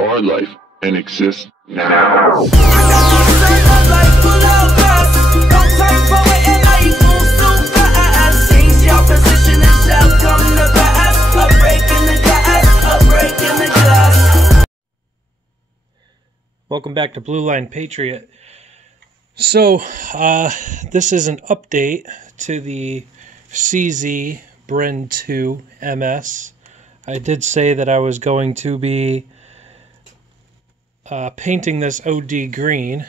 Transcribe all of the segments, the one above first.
our life and exist now. Welcome back to Blue Line Patriot. So, this is an update to the CZ Bren 2 MS. I did say that I was going to be painting this OD green,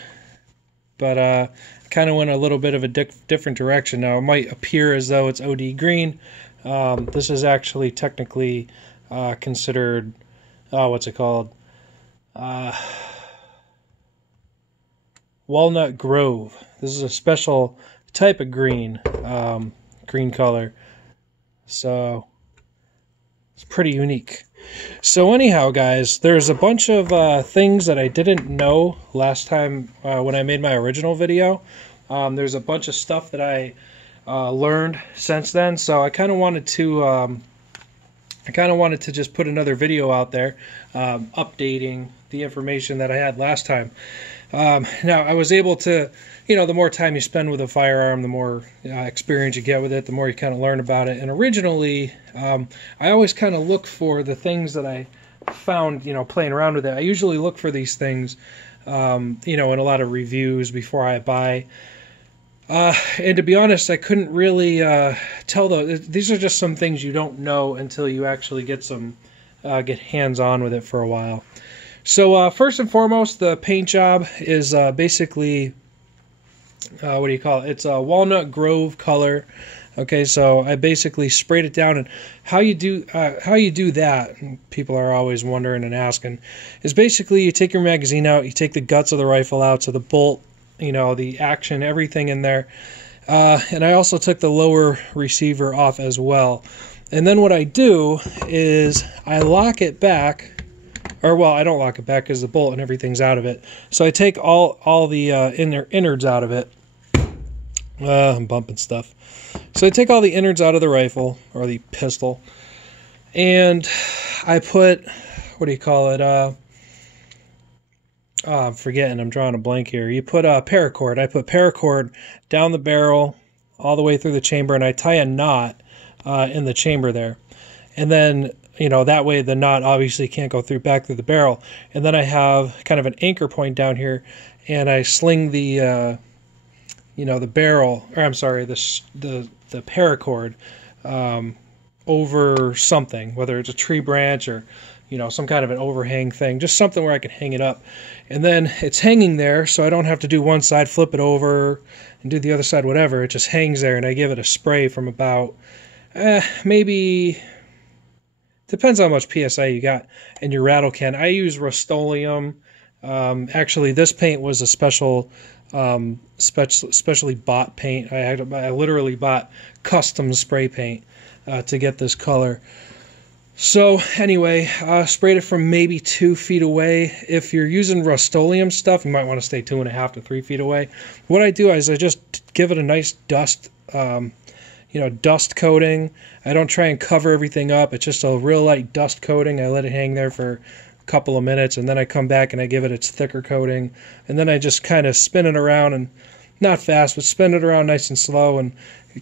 but kind of went a little bit of a different direction. Now, it might appear as though it's OD green. This is actually technically considered, what's it called? Walnut Grove. This is a special type of green, green color. So it's pretty unique. So anyhow, guys, there's a bunch of things that I didn't know last time when I made my original video. There's a bunch of stuff that I learned since then. So I kind of wanted to just put another video out there, updating the information that I had last time. Now, I was able to, you know, the more time you spend with a firearm, the more experience you get with it, the more you kind of learn about it. And originally, I always kind of look for the things that I found, you know, playing around with it. I usually look for these things, you know, in a lot of reviews before I buy. And to be honest, I couldn't really tell those. These are just some things you don't know until you actually get hands-on with it for a while. So first and foremost, the paint job is basically, what do you call it? It's a Walnut Grove color. Okay, so I basically sprayed it down, and how you do that, and people are always wondering and asking, is basically you take your magazine out, you take the guts of the rifle out, so the bolt, you know, the action, everything in there, and I also took the lower receiver off as well. And then what I do is I lock it back. Or, well, I don't lock it back because the bolt and everything's out of it. So I take all the innards out of it. I'm bumping stuff. So I take all the innards out of the rifle, or the pistol. And I put, what do you call it? I'm forgetting. I'm drawing a blank here. You put paracord. I put paracord down the barrel all the way through the chamber, and I tie a knot in the chamber there. And then, you know, that way the knot obviously can't go back through the barrel. And then I have kind of an anchor point down here, and I sling the, you know, the barrel, or I'm sorry, the paracord over something, whether it's a tree branch or, you know, some kind of an overhang thing, just something where I can hang it up. And then it's hanging there, so I don't have to do one side, flip it over, and do the other side, whatever. It just hangs there, and I give it a spray from about, maybe... Depends on how much PSI you got in your rattle can. I use Rust-Oleum. Actually, this paint was a specially bought paint. I literally bought custom spray paint to get this color. So anyway, sprayed it from maybe 2 feet away. If you're using Rust-Oleum stuff, you might want to stay 2.5 to 3 feet away. What I do is I just give it a nice dust, you know, dust coating. I don't try and cover everything up. It's just a real light dust coating. I let it hang there for a couple of minutes, and then I come back and I give it its thicker coating. And then I just kind of spin it around, and not fast, but spin it around nice and slow, and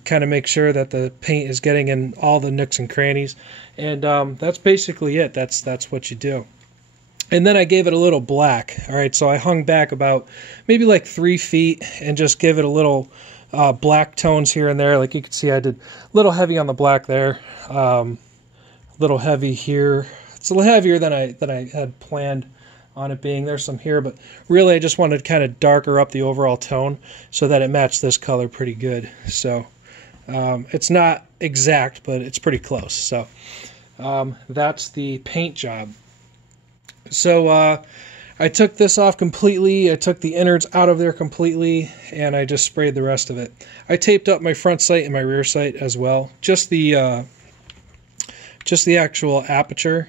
kind of make sure that the paint is getting in all the nooks and crannies. And that's basically it. That's what you do. And then I gave it a little black. All right, so I hung back about maybe like 3 feet and just give it a little black tones here and there. Like you can see, I did a little heavy on the black there, a little heavy here. It's a little heavier than I had planned on it being. There's some here, but really I just wanted to kind of darker up the overall tone so that it matched this color pretty good. So it's not exact, but it's pretty close. So that's the paint job. So I took this off completely. I took the innards out of there completely, and I just sprayed the rest of it. I taped up my front sight and my rear sight as well. Just the actual aperture.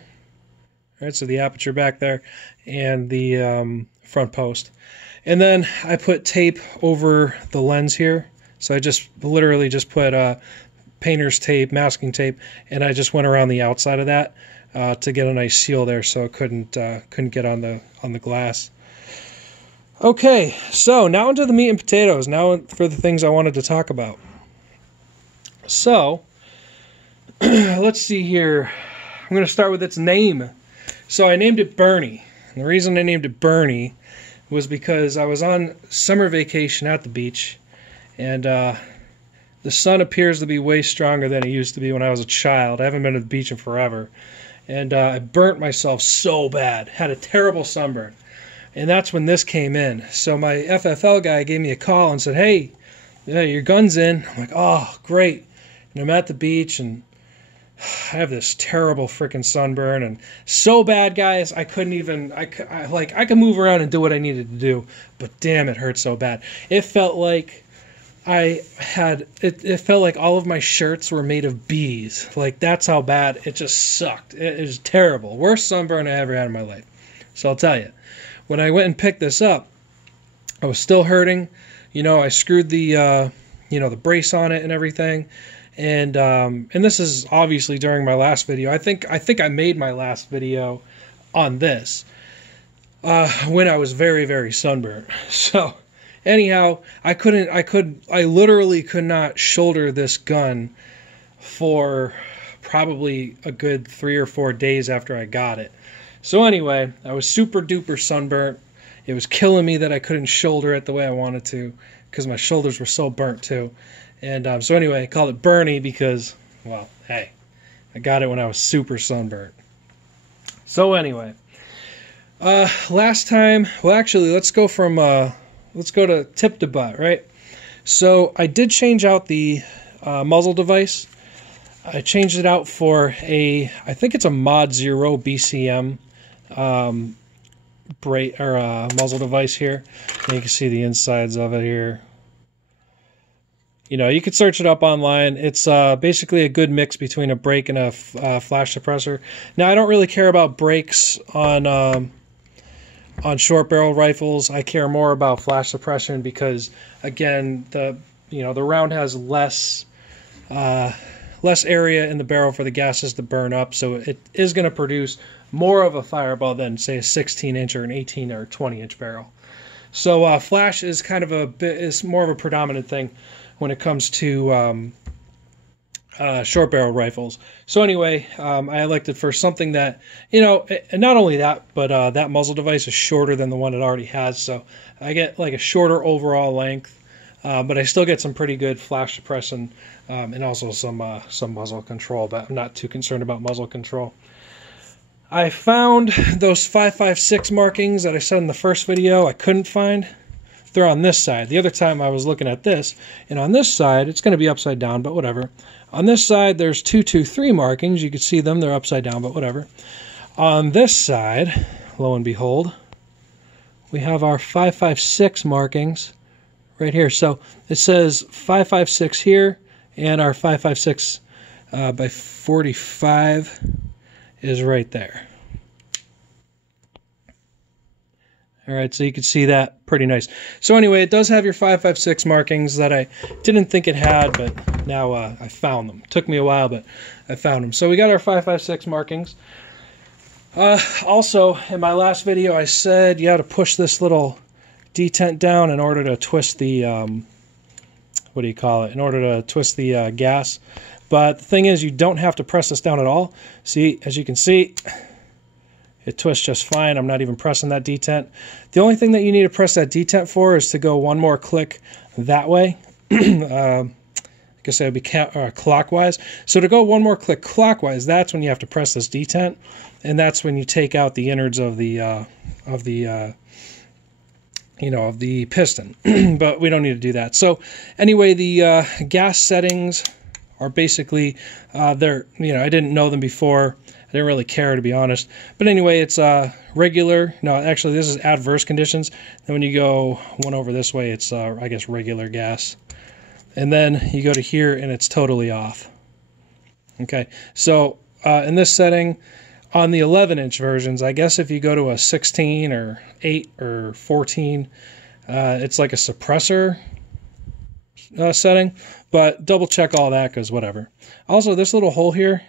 All right, so the aperture back there and the front post. And then I put tape over the lens here. So I just literally just put painter's tape, masking tape, and I just went around the outside of that. to get a nice seal there, so it couldn't get on the glass. Okay, so now into the meat and potatoes. Now for the things I wanted to talk about. So let's see here. I'm going to start with its name. So I named it Bernie. And the reason I named it Bernie was because I was on summer vacation at the beach, and the sun appears to be way stronger than it used to be when I was a child. I haven't been to the beach in forever. And I burnt myself so bad. Had a terrible sunburn. And that's when this came in. So my FFL guy gave me a call and said, hey, yeah, your gun's in. I'm like, oh, great. And I'm at the beach, and I have this terrible freaking sunburn, and so bad, guys, I couldn't even, I could move around and do what I needed to do, but damn, it hurt so bad. It felt like it felt like all of my shirts were made of bees. Like, that's how bad it just sucked. It was terrible. Worst sunburn I ever had in my life. So I'll tell you, when I went and picked this up, I was still hurting. You know, I screwed the, the brace on it and everything. And this is obviously during my last video. I think I made my last video on this when I was very, very sunburned. So anyhow, I literally could not shoulder this gun for probably a good 3 or 4 days after I got it. So anyway, I was super duper sunburnt. It was killing me that I couldn't shoulder it the way I wanted to, because my shoulders were so burnt too. And so anyway, I called it Bernie because, well, hey, I got it when I was super sunburnt. So anyway, last time, well, actually, let's go to tip to butt, right? So I did change out the muzzle device. I changed it out for I think it's a Mod 0 BCM muzzle device here. And you can see the insides of it here. You know, you could search it up online. It's basically a good mix between a brake and a flash suppressor. Now, I don't really care about brakes on short barrel rifles. I care more about flash suppression because, again, the round has less area in the barrel for the gases to burn up, so it is going to produce more of a fireball than, say, a 16-inch or an 18 or 20-inch barrel. So flash is is more of a predominant thing when it comes to short barrel rifles. So anyway, I elected for something that, and not only that, but that muzzle device is shorter than the one it already has, so I get like a shorter overall length, but I still get some pretty good flash suppression and also some muzzle control, but I'm not too concerned about muzzle control. I found those 5.56 markings that I said in the first video I couldn't find. They're on this side. The other time I was looking at this, and on this side, it's going to be upside down, but whatever. On this side, there's 223 markings. You can see them. They're upside down, but whatever. On this side, lo and behold, we have our 5.56 markings right here. So it says 5.56 here, and our 5.56 by 45 is right there. All right, so you can see that pretty nice. So anyway, it does have your 5.56 markings that I didn't think it had, but now I found them. It took me a while, but I found them. So we got our 5.56 markings. Also, in my last video, I said you had to push this little detent down in order to twist the, what do you call it? In order to twist the gas. But the thing is, you don't have to press this down at all. See, as you can see, it twists just fine. I'm not even pressing that detent. The only thing that you need to press that detent for is to go one more click that way. I guess that would be clockwise. So to go one more click clockwise, that's when you have to press this detent, and that's when you take out the innards of the piston. But we don't need to do that. So anyway, the gas settings are basically they're, I didn't know them before. I didn't really care, to be honest. But anyway, it's regular. No, actually, this is adverse conditions. Then when you go one over this way, it's, I guess, regular gas. And then you go to here, and it's totally off. Okay, so in this setting, on the 11-inch versions, I guess if you go to a 16 or 8 or 14, it's like a suppressor setting. But double check all that, because whatever. Also, this little hole here,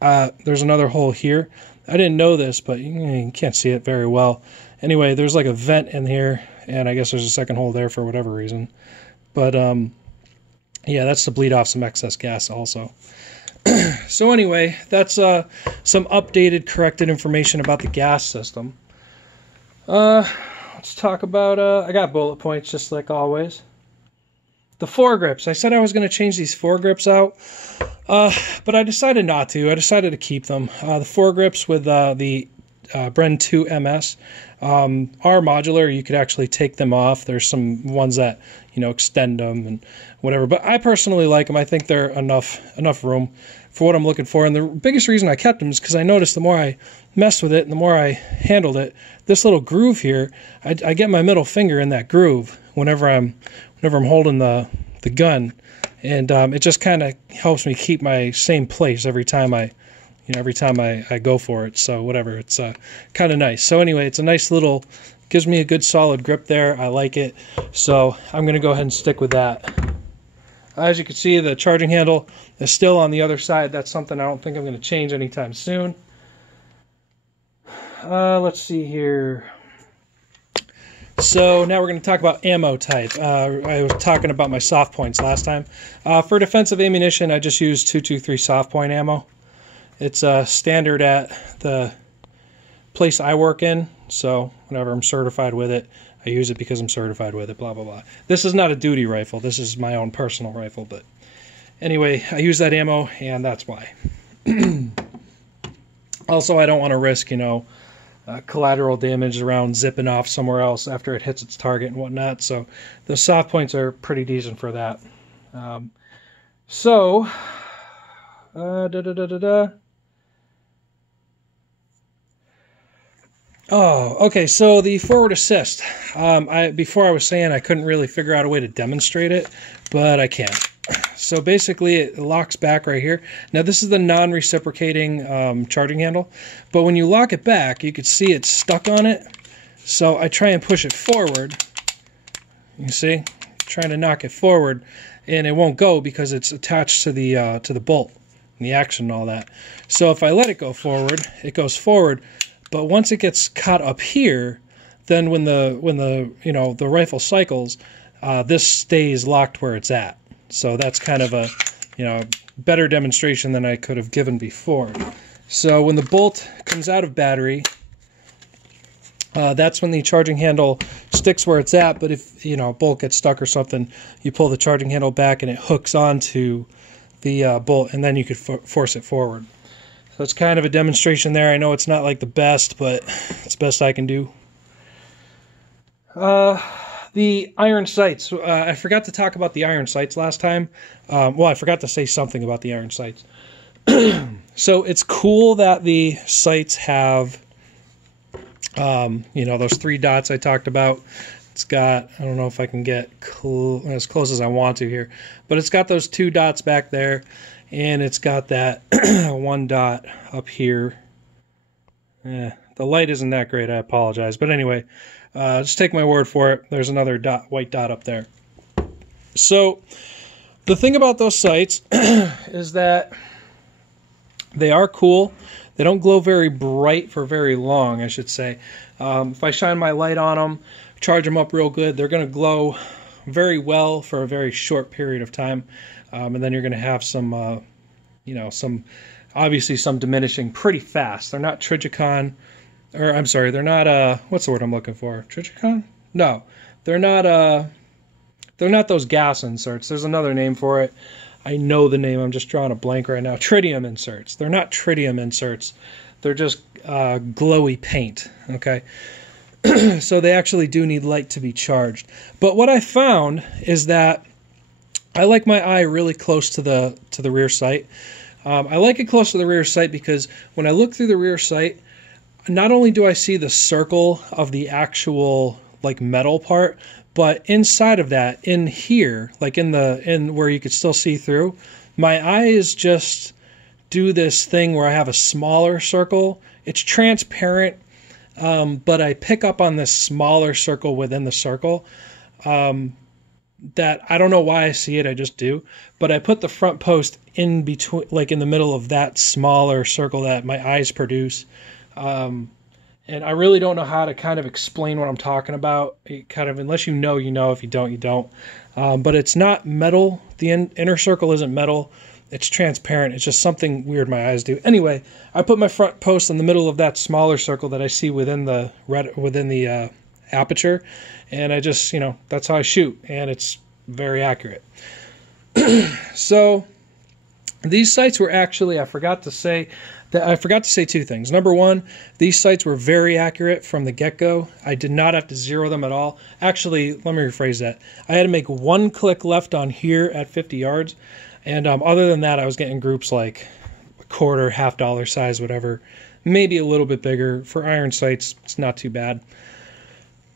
there's another hole here. I didn't know this, but you can't see it very well. Anyway, there's like a vent in here, and I guess there's a second hole there for whatever reason. But yeah, that's to bleed off some excess gas also. So anyway, that's some updated, corrected information about the gas system. Let's talk about, I got bullet points just like always. The foregrips. I said I was going to change these foregrips out, but I decided not to. I decided to keep them. The foregrips with the Bren 2 MS are modular. You could actually take them off. There's some ones that, you know, extend them and whatever. But I personally like them. I think they're enough room for what I'm looking for. And the biggest reason I kept them is because I noticed the more I messed with it and the more I handled it, this little groove here, I get my middle finger in that groove whenever I'm holding the gun, and it just kind of helps me keep my same place every time I go for it. So whatever, it's kind of nice. So anyway, it's a nice little, gives me a good solid grip there. I like it, so I'm going to go ahead and stick with that. As you can see, the charging handle is still on the other side. That's something I don't think I'm going to change anytime soon. Let's see here. So now we're going to talk about ammo type. I was talking about my soft points last time. For defensive ammunition, I just use 223 soft point ammo. It's standard at the place I work in, so whenever I'm certified with it, I use it because I'm certified with it, blah, blah, blah. This is not a duty rifle. This is my own personal rifle, but anyway, I use that ammo, and that's why. Also, I don't want to risk, you know, collateral damage around zipping off somewhere else after it hits its target and whatnot, so the soft points are pretty decent for that. Oh, okay, so the forward assist. Before I was saying I couldn't really figure out a way to demonstrate it, but I can. So basically it locks back right here. Now this is the non-reciprocating charging handle, but when you lock it back, you can see it's stuck on it. So I try and push it forward. You see? Trying to knock it forward, and it won't go because it's attached to the bolt and the action and all that. So if I let it go forward, it goes forward. But once it gets caught up here, then when the you know, the rifle cycles, this stays locked where it's at. So that's kind of a, you know, better demonstration than I could have given before. So when the bolt comes out of battery, that's when the charging handle sticks where it's at. But if, you know, a bolt gets stuck or something, you pull the charging handle back and it hooks onto the bolt, and then you could force it forward. So it's kind of a demonstration there. I know it's not like the best, but it's the best I can do. The iron sights. I forgot to talk about the iron sights last time. Well, I forgot to say something about the iron sights. So it's cool that the sights have, you know, those 3 dots I talked about. It's got, I don't know if I can get as close as I want to here, but it's got those 2 dots back there, and it's got that 1 dot up here. The light isn't that great, I apologize. But anyway, just take my word for it. There's another white dot up there. So the thing about those sights is that they are cool. They don't glow very bright for very long, I should say. If I shine my light on them, charge them up real good, they're going to glow very well for a very short period of time. And then you're going to have some, you know, obviously some diminishing pretty fast. They're not Trigicon, or I'm sorry, they're not, what's the word I'm looking for? Trigicon? No, they're not those gas inserts. There's another name for it. I know the name, I'm just drawing a blank right now. Tritium inserts. They're not tritium inserts. They're just glowy paint, okay? So they actually do need light to be charged. But what I found is that I like my eye really close to the rear sight. I like it close to the rear sight because when I look through the rear sight, not only do I see the circle of the actual like metal part, but inside of that, in here, like in where you could still see through, my eyes just do this thing where I have a smaller circle. It's transparent, but I pick up on this smaller circle within the circle. that I don't know why I see it, I just do, but I put the front post in between, like in the middle of that smaller circle that my eyes produce. And I really don't know how to kind of explain what I'm talking about. It kind of, unless you know, you know. If you don't, you don't. But it's not metal. The inner circle isn't metal. It's transparent. It's just something weird my eyes do. Anyway, I put my front post in the middle of that smaller circle that I see within the aperture, and I just, that's how I shoot, and it's very accurate. So these sights were actually, I forgot to say two things. Number one, these sights were very accurate from the get-go. I did not have to zero them at all. Actually, let me rephrase that. I had to make one click left on here at 50 yards, and other than that, I was getting groups like a quarter, $half size, whatever. Maybe a little bit bigger. For iron sights, it's not too bad.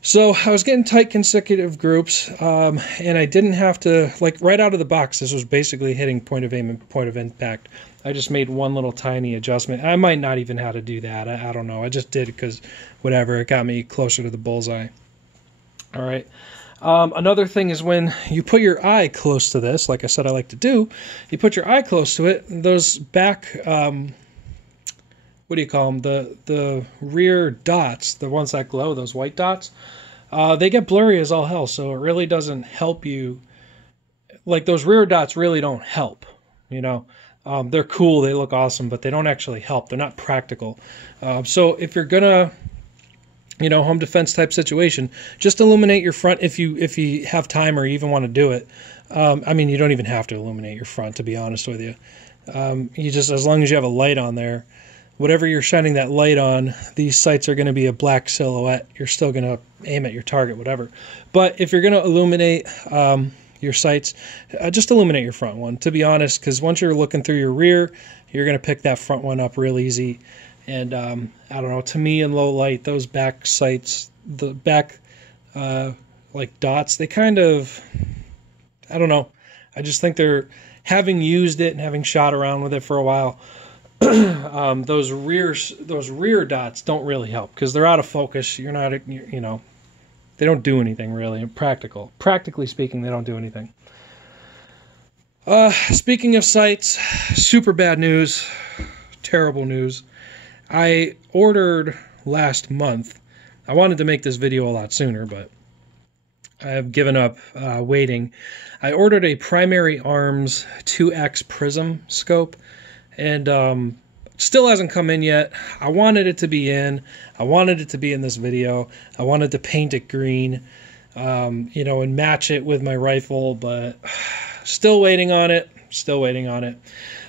So I was getting tight consecutive groups, and I didn't have to, like right out of the box, this was basically hitting point of aim and point of impact. I just made one little tiny adjustment. I might not even have to do that. I don't know. I just did it because whatever, it got me closer to the bullseye. All right. Another thing is when you put your eye close to this, like I said I like to do, you put your eye close to it, those back, what do you call them? The rear dots, the ones that glow, those white dots, they get blurry as all hell, so it really doesn't help you. Like, those rear dots really don't help, They're cool, they look awesome, but they don't actually help. They're not practical. So if you're gonna, home defense type situation, just illuminate your front if you have time or even want to do it. I mean, you don't even have to illuminate your front, to be honest with you. You just, as long as you have a light on there, whatever you're shining that light on, these sights are going to be a black silhouette. You're still going to aim at your target, whatever. But if you're going to illuminate your sights, just illuminate your front one, to be honest, because once you're looking through your rear, you're going to pick that front one up real easy. And I don't know, to me in low light, those back sights, the back like dots, they kind of, I don't know, I just think they're, having used it and having shot around with it for a while, those rear dots don't really help because they're out of focus. You're not, they don't do anything really practically speaking. They don't do anything. Speaking of sights, super bad news, terrible news. I ordered last month. I wanted to make this video a lot sooner, but I have given up waiting. I ordered a Primary Arms 2X Prism scope, and still hasn't come in yet. I wanted it to be in. I wanted it to be in this video. I wanted to paint it green, and match it with my rifle, but still waiting on it.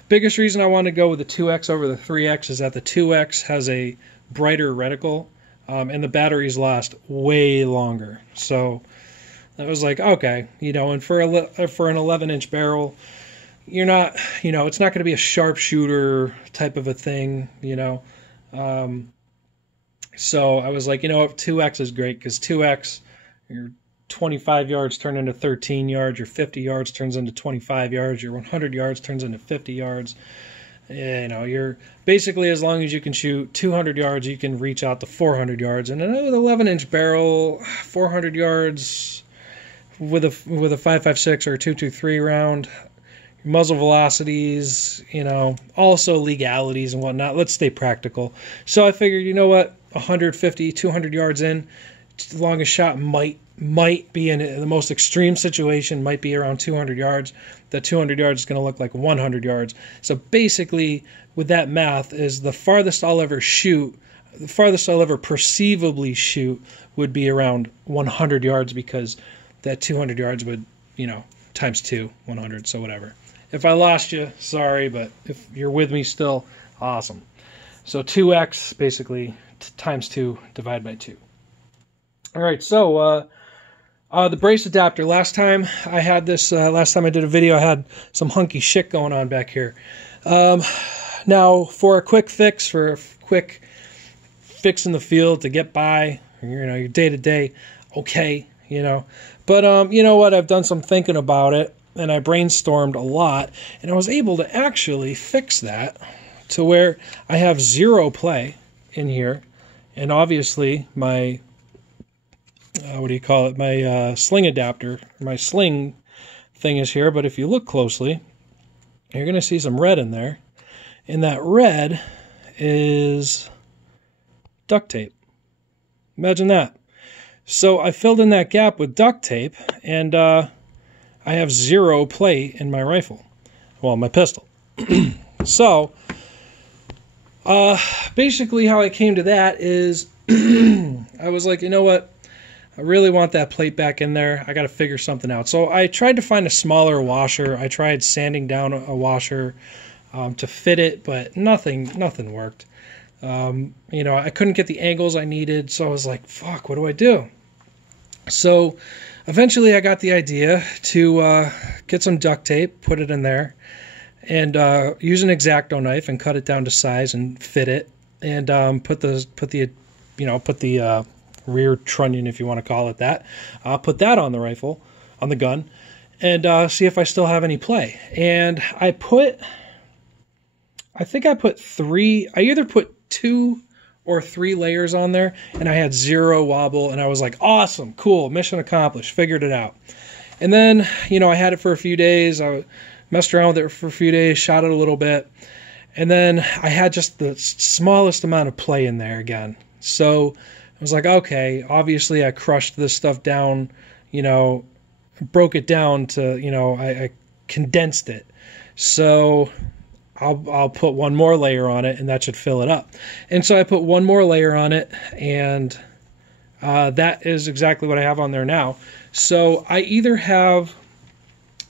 Biggest reason I want to go with the 2X over the 3X is that the 2X has a brighter reticle, and the batteries last way longer. So I was like, okay, and for an 11-inch barrel, you're not, it's not going to be a sharpshooter type of a thing, So I was like, 2X is great because 2X, your 25 yards turn into 13 yards, your 50 yards turns into 25 yards, your 100 yards turns into 50 yards. You're basically, as long as you can shoot 200 yards, you can reach out to 400 yards. And with an 11-inch barrel, 400 yards with a 5.56 or a 2.23 round, muzzle velocities, also legalities and whatnot. Let's stay practical. So I figured, 150, 200 yards in, the longest shot might be in the most extreme situation, might be around 200 yards. The 200 yards is going to look like 100 yards. So basically, with that math, is the farthest I'll ever shoot, the farthest I'll ever perceivably shoot would be around 100 yards because that 200 yards would, times 2, 100, so whatever. If I lost you, sorry, but if you're with me still, awesome. So 2x, basically, times 2, divide by 2. All right, so the brace adapter. Last time I had this, last time I did a video, I had some hunky shit going on back here. Now, for a quick fix, in the field to get by, your day-to-day, okay, But, you know what, I've done some thinking about it, and I brainstormed a lot, and I was able to actually fix that to where I have 0 play in here, and obviously my what do you call it? My sling adapter, my sling thing is here. But if you look closely, you're going to see some red in there. And that red is duct tape. Imagine that. So I filled in that gap with duct tape, and I have 0 play in my rifle. Well, my pistol. So, basically how I came to that is I was like, you know what? I really want that plate back in there. I got to figure something out. So I tried to find a smaller washer. I tried sanding down a washer to fit it, but nothing worked. You know, I couldn't get the angles I needed, so I was like, fuck, what do I do? So eventually I got the idea to get some duct tape, put it in there, and use an X-Acto knife and cut it down to size and fit it, and put the rear trunnion, if you want to call it that, put that on the rifle, on the gun, and see if I still have any play. And I think I put 3. I either put 2 or 3 layers on there, and I had 0 wobble, and I was like, awesome, cool, mission accomplished, figured it out. And then, you know, I had it for a few days. I messed around with it for a few days, shot it a little bit, and then I had just the smallest amount of play in there again. So I was like, okay, obviously I crushed this stuff down, you know, broke it down to, you know, I condensed it. So I'll put 1 more layer on it, and that should fill it up. And so I put 1 more layer on it, and that is exactly what I have on there now. So I either have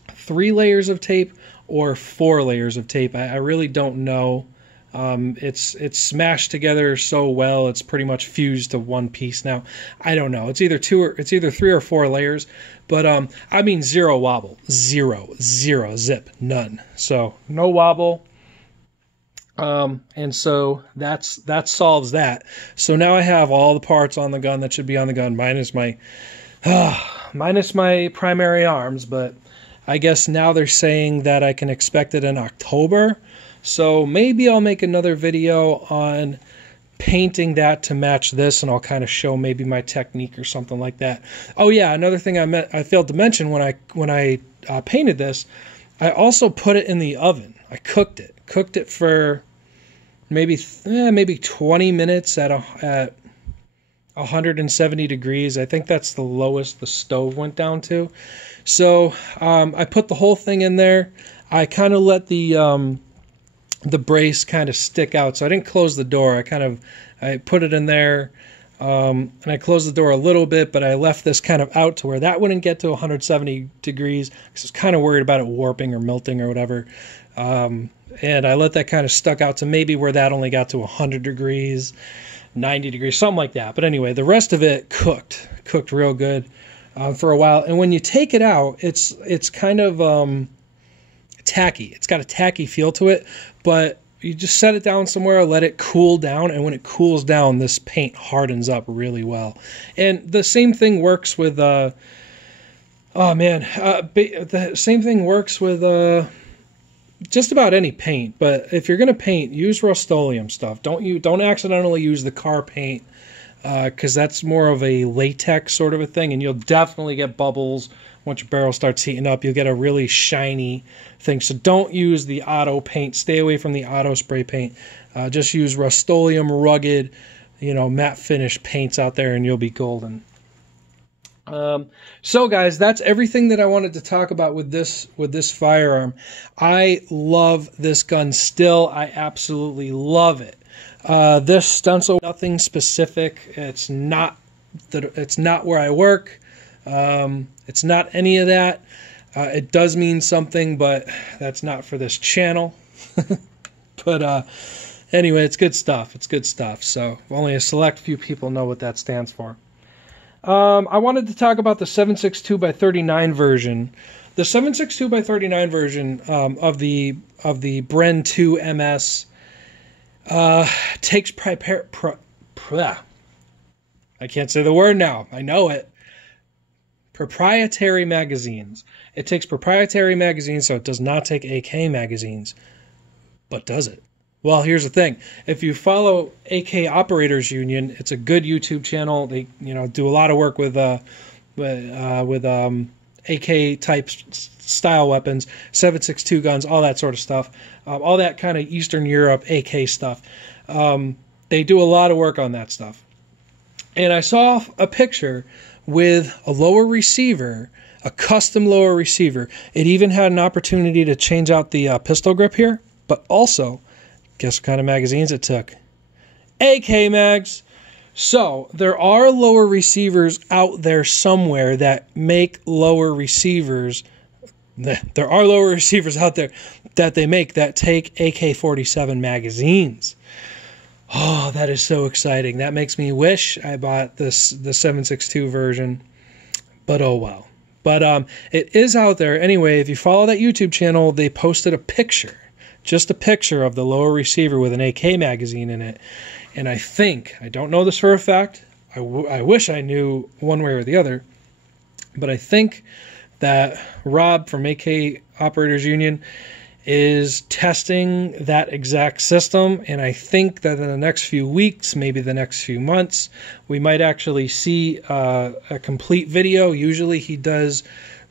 3 layers of tape or 4 layers of tape. I really don't know. It's smashed together so well, it's pretty much fused to one piece now. I don't know. It's either 3 or 4 layers, but I mean 0 wobble, 0 zip, none. So no wobble. And so that solves that. So now I have all the parts on the gun that should be on the gun, minus my primary arms, but I guess now they're saying that I can expect it in October. So maybe I'll make another video on painting that to match this, and I'll kind of show maybe my technique or something like that. Oh yeah, another thing I failed to mention when I painted this, I also put it in the oven. I cooked it for maybe 20 minutes at 170 degrees. I think that's the lowest the stove went down to. So I put the whole thing in there. I kind of let the brace kind of stick out, so I didn't close the door. I put it in there, and I closed the door a little bit, but I left this kind of out to where that wouldn't get to 170 degrees because I was kind of worried about it warping or melting or whatever. And I let that kind of stuck out to maybe where that only got to 100 degrees, 90 degrees, something like that. But anyway, the rest of it cooked real good for a while. And when you take it out, it's kind of tacky. It's got a tacky feel to it, but you just set it down somewhere, let it cool down, and when it cools down, this paint hardens up really well. And the same thing works with the same thing works with just about any paint. But if you're gonna paint, use Rust-Oleum stuff. Don't accidentally use the car paint, because that's more of a latex sort of a thing, and you'll definitely get bubbles. Once your barrel starts heating up, you'll get a really shiny thing. So don't use the auto paint. Stay away from the auto spray paint. Just use Rust-Oleum rugged, matte finish paints out there, and you'll be golden. So guys, that's everything that I wanted to talk about with this firearm. I love this gun still. I absolutely love it. This stencil, nothing specific. It's not where I work. It's not any of that. It does mean something, but that's not for this channel. But anyway, it's good stuff. It's good stuff. So only a select few people know what that stands for. I wanted to talk about the 7.62x39 version. The 7.62x39 version of the Bren 2 MS takes I can't say the word now. I know it. Proprietary magazines. It takes proprietary magazines, so it does not take AK magazines. But does it? Well, here's the thing. If you follow AK Operators Union, it's a good YouTube channel. They, do a lot of work with AK type style weapons, 7.62 guns, all that sort of stuff, all that kind of Eastern Europe AK stuff. They do a lot of work on that stuff. And I saw a picture with a lower receiver, a custom lower receiver. It even had an opportunity to change out the pistol grip here, but also, guess what kind of magazines it took? AK mags. So there are lower receivers out there somewhere that make lower receivers. There are lower receivers out there that they make that take AK-47 magazines. Oh, that is so exciting. That makes me wish I bought the 7.62 version, but oh well. But it is out there. Anyway, if you follow that YouTube channel, they posted a picture, just a picture of the lower receiver with an AK magazine in it. And I don't know this for a fact, I wish I knew one way or the other, but I think that Rob from AK Operators Union is testing that exact system, and I think that in the next few weeks, maybe the next few months, we might actually see a complete video. Usually he does,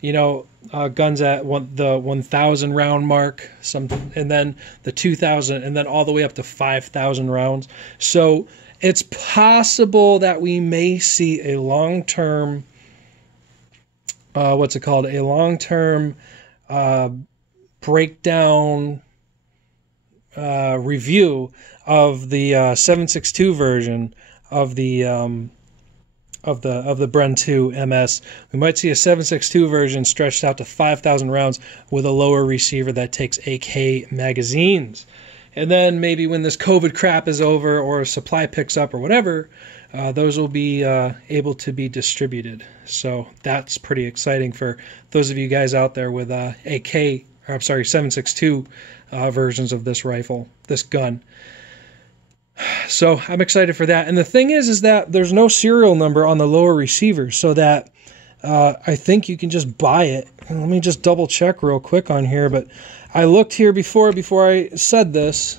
guns at the 1,000 round mark, something, and then the 2,000, and then all the way up to 5,000 rounds. So it's possible that we may see a long-term, a long-term breakdown review of the 7.62 version of the Bren 2 MS. We might see a 7.62 version stretched out to 5,000 rounds with a lower receiver that takes AK magazines. And then maybe when this COVID crap is over or supply picks up or whatever, those will be able to be distributed. So that's pretty exciting for those of you guys out there with 7.62 versions of this rifle, this gun. So I'm excited for that. And the thing is that there's no serial number on the lower receiver, so that I think you can just buy it. And let me just double check real quick on here, but I looked here before I said this.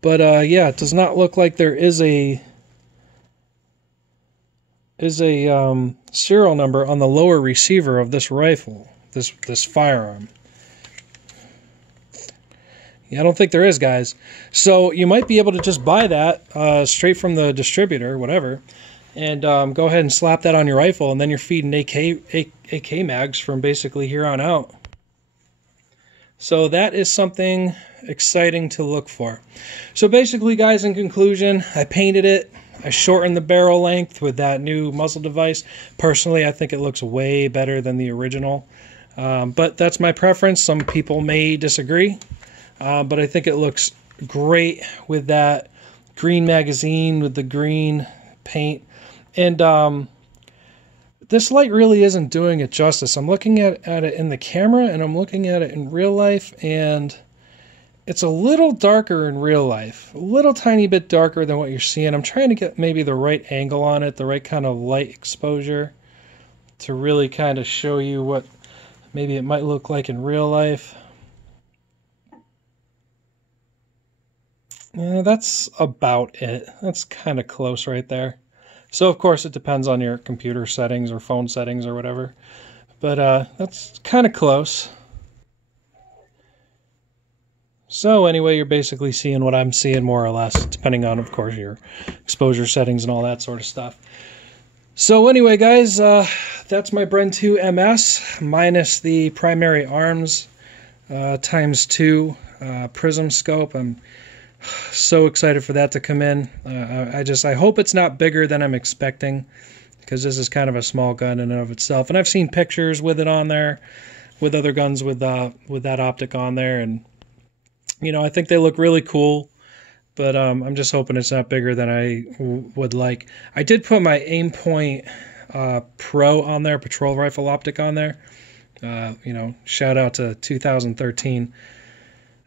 But yeah, it does not look like there is a serial number on the lower receiver of this rifle, this firearm. Yeah, I don't think there is, guys. So you might be able to just buy that straight from the distributor, whatever, and go ahead and slap that on your rifle, and then you're feeding AK mags from basically here on out. So that is something exciting to look for. So basically, guys, in conclusion, I painted it. I shortened the barrel length with that new muzzle device. Personally, I think it looks way better than the original. But that's my preference. Some people may disagree. But I think it looks great with that green magazine, with the green paint. And this light really isn't doing it justice. I'm looking at it in the camera, and I'm looking at it in real life, and it's a little darker in real life. A little tiny bit darker than what you're seeing. I'm trying to get maybe the right angle on it, the right kind of light exposure to really kind of show you what maybe it might look like in real life. Yeah, that's about it. That's kind of close right there. So, of course, it depends on your computer settings or phone settings or whatever. But that's kind of close. So, anyway, you're basically seeing what I'm seeing more or less, depending on, of course, your exposure settings and all that sort of stuff. So, anyway, guys, that's my Bren 2 MS minus the primary arms ×2 prism scope. I'm so excited for that to come in. I hope it's not bigger than I'm expecting, because this is kind of a small gun in and of itself. And I've seen pictures with it on there, with other guns with that optic on there, and I think they look really cool. But I'm just hoping it's not bigger than I would like. I did put my Aimpoint Pro on there, patrol rifle optic on there. Shout out to 2013.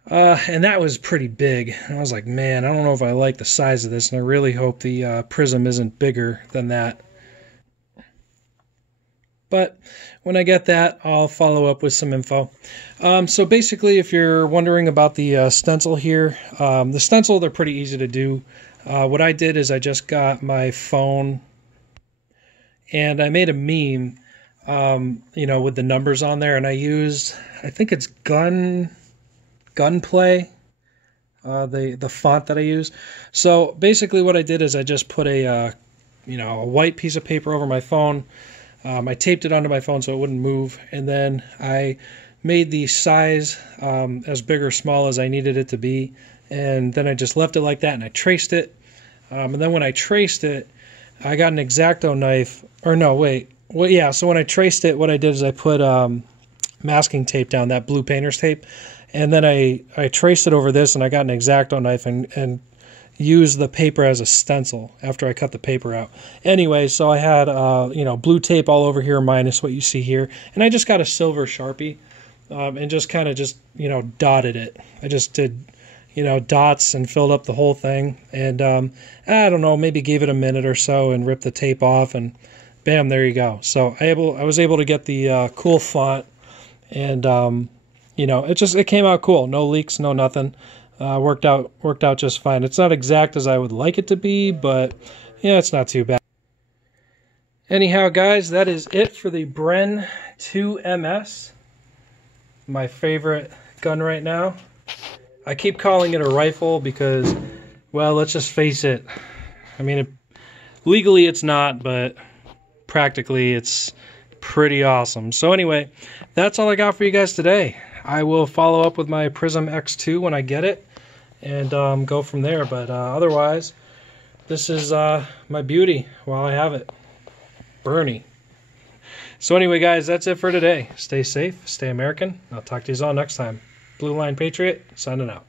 And that was pretty big. And I was like, man, I don't know if I like the size of this, and I really hope the prism isn't bigger than that. But when I get that, I'll follow up with some info. So basically, if you're wondering about the stencil here, the stencil, they're pretty easy to do. What I did is I just got my phone and I made a meme, with the numbers on there, and I used, I think it's Gunplay, the font that I use. So basically what I did is I just put a white piece of paper over my phone. I taped it onto my phone so it wouldn't move, and then I made the size as big or small as I needed it to be, and then I just left it like that, and I traced it. And then when I traced it, I got an X-Acto knife, or no, wait. Well, yeah, so when I traced it, what I did is I put masking tape down, that blue painter's tape, and then I traced it over this, and I got an X-Acto knife and used the paper as a stencil after I cut the paper out. Anyway, so I had blue tape all over here minus what you see here, and I just got a silver Sharpie and just kind of dotted it. I just did dots and filled up the whole thing, and I don't know, maybe gave it a minute or so and ripped the tape off, and bam, there you go. So I was able to get the cool font, and it came out cool. No leaks, no nothing. Worked out just fine. It's not exact as I would like it to be, but yeah, it's not too bad. Anyhow, guys, that is it for the Bren 2MS. My favorite gun right now. I keep calling it a rifle because, well, let's just face it. I mean, legally it's not, but practically it's pretty awesome. So anyway, that's all I got for you guys today. I will follow up with my Prism X2 when I get it and go from there. But otherwise, this is my beauty while I have it. Bernie. So anyway, guys, that's it for today. Stay safe, stay American. I'll talk to you all next time. Blue Line Patriot, signing out.